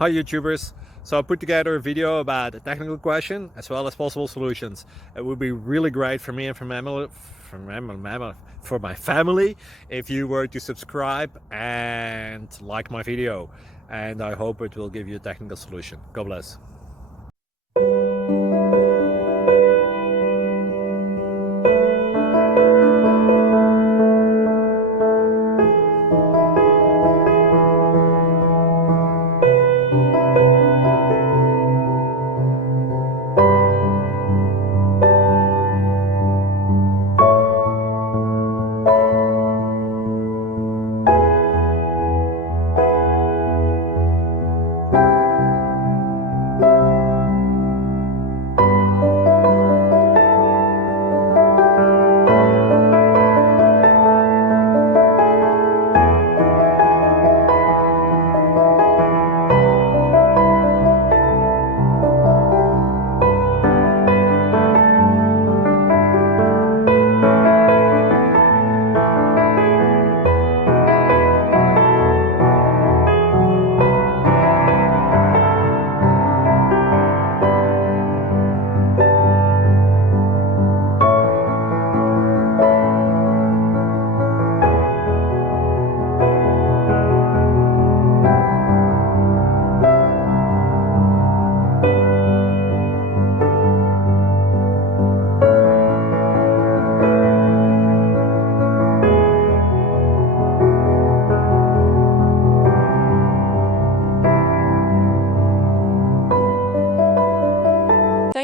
Hi YouTubers! So I put together a video about a technical question as well as possible solutions. It would be really great for me and for my family if you were to subscribe and like my video, and I hope it will give you a technical solution. God bless.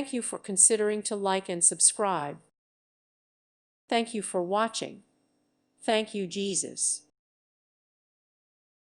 Thank you for considering to like and subscribe. Thank you for watching. Thank you, Jesus.